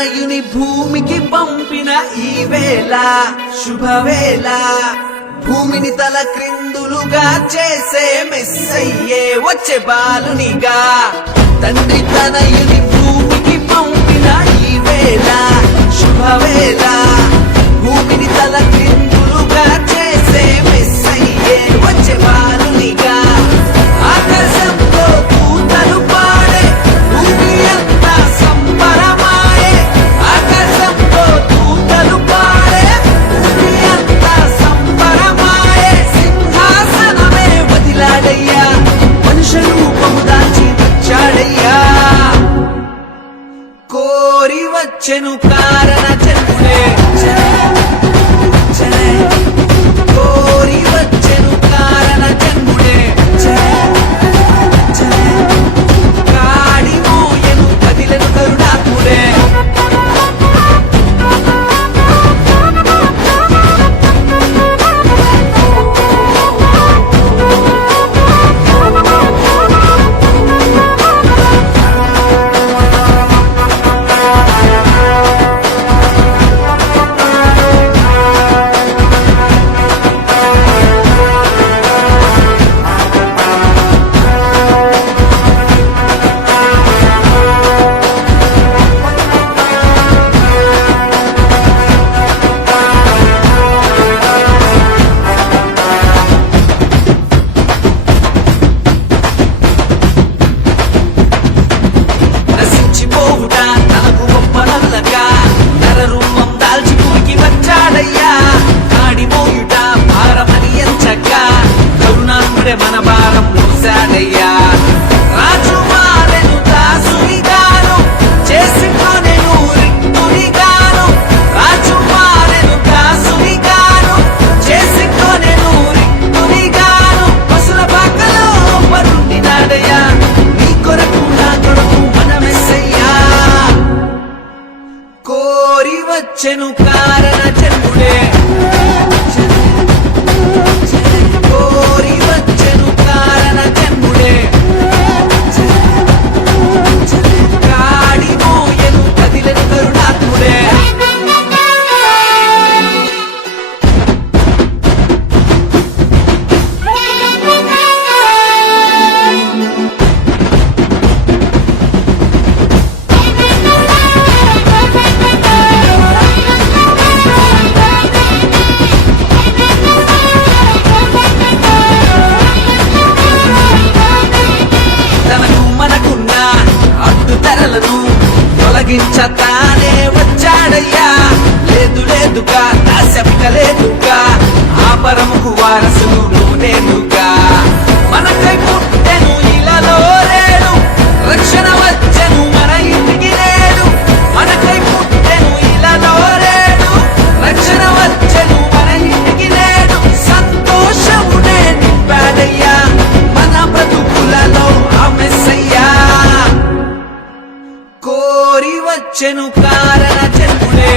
తనయుని భూమికి పంపిన ఈ వేళ శుభవేళ భూమిని తల క్రిందులుగా చేసే మెస్సయ్యే వచ్చే బాలునిగా తండ్రి తనయుని భూమికి పంపిన ఈ వేళ శుభవేళ భూమిని తల క్రిందులుగా చేసే మెస్సయ్యే వచ్చే బాలునిగా ఆకాశంలో దూతలు పాడే భూమి అంతా సంబరమాయే ఆకాశంలో దూతలు పాడే భూమి అంతా సంబరమాయే సింహాసనమే వదిలాడయ్యా మనుష్య రూపము దాల్చి వచ్చాడయ్యా కోరి వచ్చెను కారణ జన్ముడే కోరి వచ్చెను కారణ జన్ముడే కాడి మోయను కదిలను కరుణాత్ముడే మన భారం మోసాడయ్యా రాజు మారెను దాసునిగాను చేసుకొనెను రిక్తునిగాను రాజు మారెను దాసునిగాను చేసుకొనెను రిక్తునిగాను పసుల పాకలో పరుండినాడయ్యా నీ కొరకు నా కొరకు మన మెస్సయ్యా కోరి వచ్చెను కారణ జన్ముడే తొలగించతానే వచ్చాడయ్యా లేదు లేదుగా దాశమిక లేదుగా ఆ పరముకు వారసును నేనుగా మనకై పుట్టెను ఇలలో లేడు రక్షణ వచ్చెను మన ఇంటికి లేడు మనకై పుట్టెను ఇలలో లేడు రక్షణ వచ్చెను మన ఇంటికి లేడు సంతోషమునే నింపాడయ్యా మన బ్రతుకులలో ఆ మెస్సయ్యా కోరి వచ్చెను కారణ జన్ముడే